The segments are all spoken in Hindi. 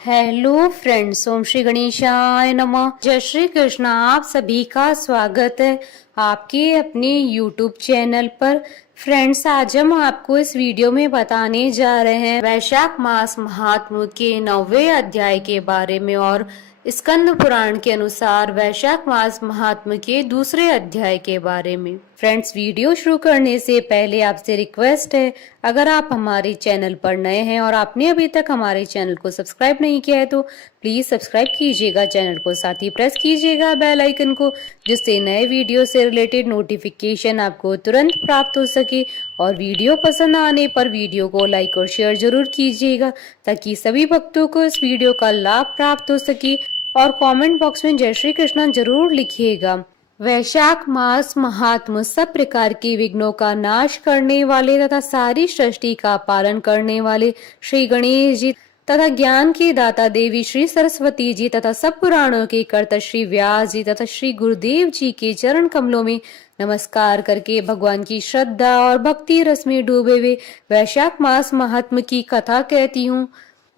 हेलो फ्रेंड्स, ओम श्री गणेशाय नमः। जय श्री कृष्ण। आप सभी का स्वागत है आपके अपने यूट्यूब चैनल पर। फ्रेंड्स, आज हम आपको इस वीडियो में बताने जा रहे हैं वैशाख मास महात्म्य के 9वें अध्याय के बारे में और स्कंद पुराण के अनुसार वैशाख मास महात्म्य के दूसरे अध्याय के बारे में। फ्रेंड्स, वीडियो शुरू करने से पहले आपसे रिक्वेस्ट है, अगर आप हमारे चैनल पर नए हैं और आपने अभी तक हमारे चैनल को सब्सक्राइब नहीं किया है तो प्लीज सब्सक्राइब कीजिएगा चैनल को, साथ ही प्रेस कीजिएगा बेल आइकन को, जिससे नए वीडियो से रिलेटेड नोटिफिकेशन आपको तुरंत प्राप्त हो सके। और वीडियो पसंद आने पर वीडियो को लाइक और शेयर जरूर कीजिएगा ताकि सभी भक्तों को इस वीडियो का लाभ प्राप्त हो सके। और कमेंट बॉक्स में जय श्री कृष्ण जरूर लिखिएगा। वैशाख मास महात्म सब प्रकार के विघ्नों का नाश करने वाले तथा सारी सृष्टि का पालन करने वाले श्री गणेश जी तथा ज्ञान के दाता देवी श्री सरस्वती जी तथा सब पुराणों के कर्ता श्री व्यास जी तथा श्री गुरुदेव जी के चरण कमलों में नमस्कार करके भगवान की श्रद्धा और भक्ति रस में डूबे हुए वैशाख मास महात्म की कथा कहती हूँ।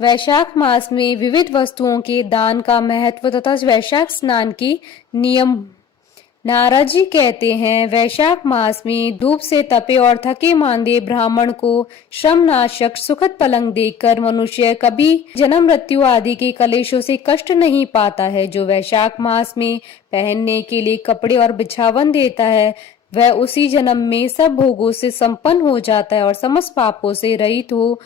वैशाख मास में विविध वस्तुओं के दान का महत्व तथा वैशाख स्नान के नियम। नारद जी कहते हैं, वैशाख मास में धूप से तपे और थके मांदे ब्राह्मण को श्रमनाशक सुखद पलंग देकर मनुष्य कभी जन्म मृत्यु आदि के कलेशों से कष्ट नहीं पाता है। जो वैशाख मास में पहनने के लिए कपड़े और बिछावन देता है वह उसी जन्म में सब भोगों से संपन्न हो जाता है और समस्त पापों से रहित हो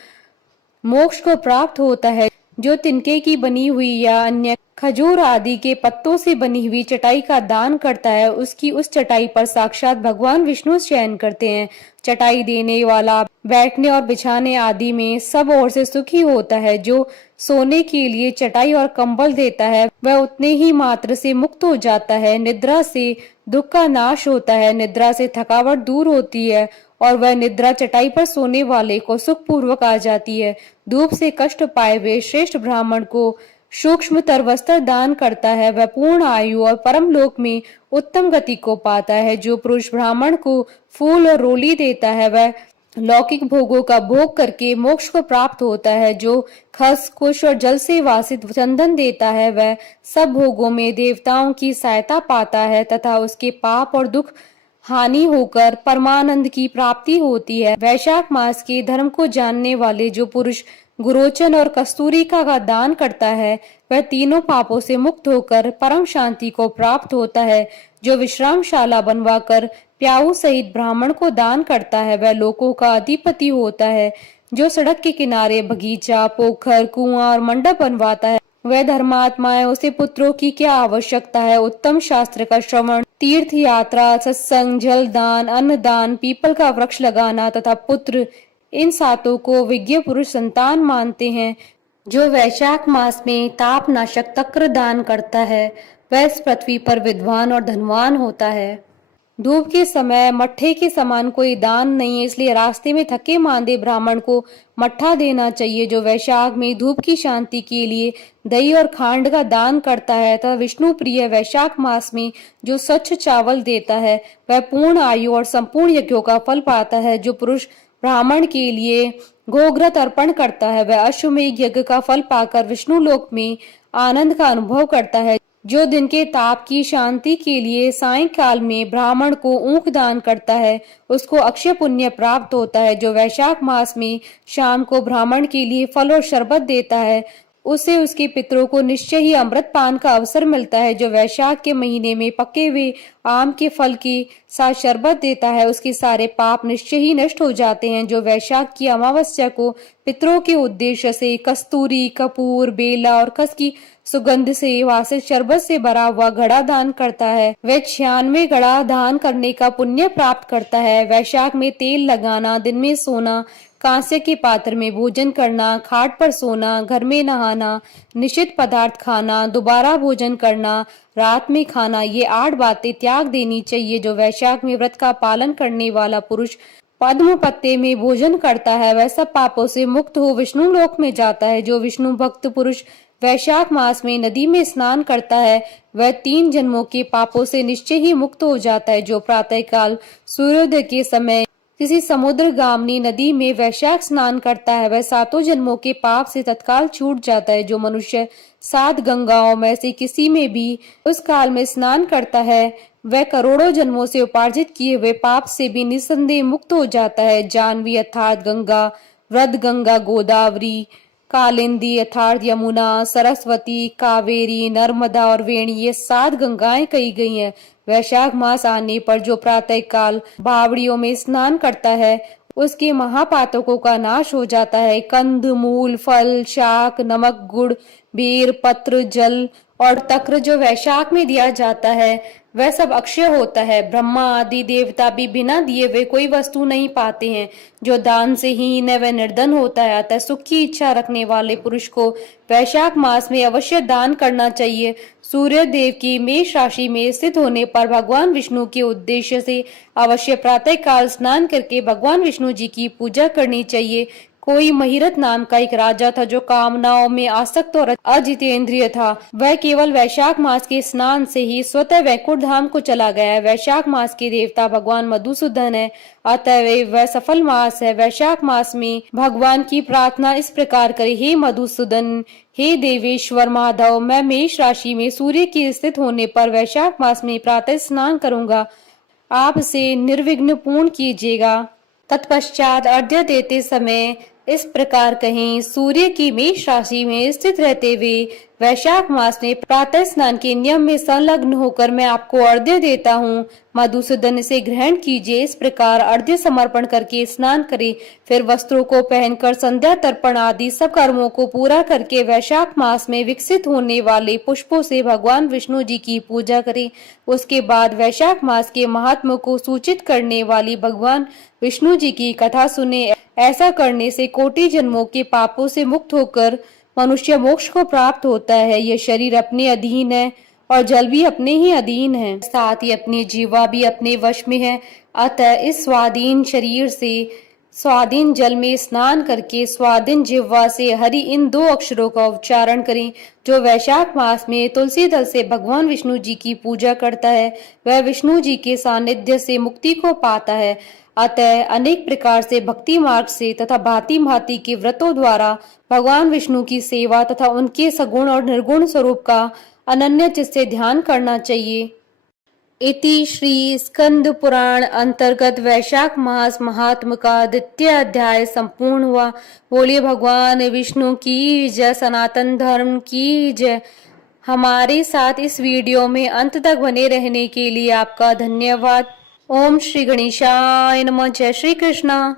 मोक्ष को प्राप्त होता है। जो तिनके की बनी हुई या अन्य खजूर आदि के पत्तों से बनी हुई चटाई का दान करता है उसकी उस चटाई पर साक्षात भगवान विष्णु शयन करते हैं। चटाई देने वाला बैठने और बिछाने आदि में सब ओर से सुखी होता है। जो सोने के लिए चटाई और कंबल देता है वह उतने ही मात्र से मुक्त हो जाता है। निद्रा से दुख का नाश होता है, निद्रा से थकावट दूर होती है और वह निद्रा चटाई पर सोने वाले को सुख पूर्वक आ जाती है। धूप से कष्ट पाए हुए श्रेष्ठ ब्राह्मण को सूक्ष्मतर वस्त्र दान करता है वह पूर्ण आयु और परम लोक में उत्तम गति को पाता है। जो पुरुष ब्राह्मण को फूल और रोली देता है वह लौकिक भोगों का भोग करके मोक्ष को प्राप्त होता है। जो खस कुश और जल से वासित चंदन देता है वह सब भोगों में देवताओं की सहायता पाता है तथा उसके पाप और दुख हानि होकर परमानंद की प्राप्ति होती है। वैशाख मास के धर्म को जानने वाले जो पुरुष गुरोचन और कस्तूरिका का दान करता है वह तीनों पापों से मुक्त होकर परम शांति को प्राप्त होता है। जो विश्रामशाला बनवाकर प्याऊ सहित ब्राह्मण को दान करता है वह लोकों का अधिपति होता है। जो सड़क के किनारे बगीचा, पोखर, कुआं और मंडप बनवाता है वह धर्मात्मा है। उसे पुत्रों की क्या आवश्यकता है। उत्तम शास्त्र का श्रवण, तीर्थ यात्रा, सत्संग, जल दान, अन्न दान, पीपल का वृक्ष लगाना तथा पुत्र, इन सातों को विज्ञ पुरुष संतान मानते हैं। जो वैशाख मास में ताप नाशक तक्र दान करता है वह इस पृथ्वी पर विद्वान और धनवान होता है। धूप के समय मट्ठे के समान कोई दान नहीं है, इसलिए रास्ते में थके मांदे ब्राह्मण को मट्ठा देना चाहिए। जो वैशाख में धूप की शांति के लिए दही और खांड का दान करता है तथा विष्णु प्रिय वैशाख मास में जो स्वच्छ चावल देता है वह पूर्ण आयु और संपूर्ण यज्ञों का फल पाता है। जो पुरुष ब्राह्मण के लिए गोघृत अर्पण करता है वह अश्वमेध यज्ञ का फल पाकर विष्णु लोक में आनंद का अनुभव करता है। जो दिन के ताप की शांति के लिए सायंकाल में ब्राह्मण को ऊख दान करता है उसको अक्षय पुण्य प्राप्त होता है। जो वैशाख मास में शाम को ब्राह्मण के लिए फल और शरबत देता है उसे उसके पितरों को निश्चय ही अमृत पान का अवसर मिलता है। जो वैशाख के महीने में पके हुए आम के फल के साथ शरबत देता है उसके सारे पाप निश्चय ही नष्ट हो जाते हैं। जो वैशाख की अमावस्या को पितरों के उद्देश्य से कस्तूरी, कपूर, बेला और खस की सुगंध से वासित शरबत से भरा हुआ घड़ा दान करता है वह 96 घड़ा दान करने का पुण्य प्राप्त करता है। वैशाख में तेल लगाना, दिन में सोना, कांसे के पात्र में भोजन करना, खाट पर सोना, घर में नहाना, निषिद्ध पदार्थ खाना, दोबारा भोजन करना, रात में खाना, ये 8 बातें त्याग देनी चाहिए। जो वैशाख में व्रत का पालन करने वाला पुरुष पद्म पत्ते में भोजन करता है वह सब पापों से मुक्त हो विष्णु लोक में जाता है। जो विष्णु भक्त पुरुष वैशाख मास में नदी में स्नान करता है वह 3 जन्मों के पापों से निश्चय ही मुक्त हो जाता है। जो प्रातः काल सूर्योदय के समय किसी समुद्र गामनी नदी में वैशाख स्नान करता है वह सातों जन्मों के पाप से तत्काल छूट जाता है। जो मनुष्य 7 गंगाओं में से किसी में भी उस काल में स्नान करता है वह करोड़ों जन्मों से उपार्जित किए हुए पाप से भी निस्संदेह मुक्त हो जाता है। जानवी अर्थात गंगा, वृद्ध गंगा, गोदावरी, कालिंदी अर्थात यमुना, सरस्वती, कावेरी, नर्मदा और वेणी ये 7 गंगाएं कही गई हैं। वैशाख मास आने पर जो प्रातः काल बावड़ियों में स्नान करता है उसके महापातकों का नाश हो जाता है। कंद, मूल, फल, शाक, नमक, गुड़, बेर, पत्र, जल और तक्र जो वैशाख में दिया जाता है वह सब अक्षय होता है। ब्रह्मा आदि देवता भी बिना दिए वे कोई वस्तु नहीं पाते हैं। जो दान से हीन है वह निर्धन होता है। अतः सुख की इच्छा रखने वाले पुरुष को वैशाख मास में अवश्य दान करना चाहिए। सूर्य देव की मेष राशि में स्थित होने पर भगवान विष्णु के उद्देश्य से अवश्य प्रातः काल स्नान करके भगवान विष्णु जी की पूजा करनी चाहिए। कोई महिरथ नाम का एक राजा था जो कामनाओं में आसक्त और अजितेंद्रिय था। वह केवल वैशाख मास के स्नान से ही स्वतः वैकुंठ धाम को चला गया। वैशाख मास के देवता भगवान मधुसूदन है, अतः वह सफल मास है। वैशाख मास में भगवान की प्रार्थना इस प्रकार करे, हे मधुसूदन, हे देवेश्वर माधव, मैं मेष राशि में सूर्य के स्थित होने पर वैशाख मास में प्रातः स्नान करूंगा, आप इसे निर्विघ्न पूर्ण कीजिएगा। तत्पश्चात अर्घ्य देते समय इस प्रकार कहें, सूर्य की मेष राशि में स्थित रहते हुए वैशाख मास में प्रातः स्नान के नियम में संलग्न होकर मैं आपको अर्घ्य देता हूँ, मधुसूदन इसे ग्रहण कीजिए। इस प्रकार अर्घ्य समर्पण करके स्नान करें, फिर वस्त्रों को पहनकर संध्या तर्पण आदि सब कर्मों को पूरा करके वैशाख मास में विकसित होने वाले पुष्पों से भगवान विष्णु जी की पूजा करें। उसके बाद वैशाख मास के महात्म को सूचित करने वाली भगवान विष्णु जी की कथा सुने। ऐसा करने से कोटि जन्मों के पापों से मुक्त होकर मनुष्य मोक्ष को प्राप्त होता है। यह शरीर अपने अधीन है और जल भी अपने ही अधीन है, साथ ही अपनी जीवा भी अपने वश में है। अतः इस स्वाधीन शरीर से स्वाधीन जल में स्नान करके स्वाधीन जिह्वा से हरि इन 2 अक्षरों का उच्चारण करें। जो वैशाख मास में तुलसी दल से भगवान विष्णु जी की पूजा करता है वह विष्णु जी के सानिध्य से मुक्ति को पाता है। अतः अनेक प्रकार से भक्ति मार्ग से तथा भांति भांति के व्रतों द्वारा भगवान विष्णु की सेवा तथा उनके सगुण और निर्गुण स्वरूप का अनन्य चित्त से ध्यान करना चाहिए। इति श्री स्कंद पुराण अंतर्गत वैशाख मास महात्म का 2य अध्याय संपूर्ण हुआ। बोलिए भगवान विष्णु की जय, सनातन धर्म की जय। हमारे साथ इस वीडियो में अंत तक बने रहने के लिए आपका धन्यवाद। ओम श्री गणेशाय नमः। जय श्री कृष्णा।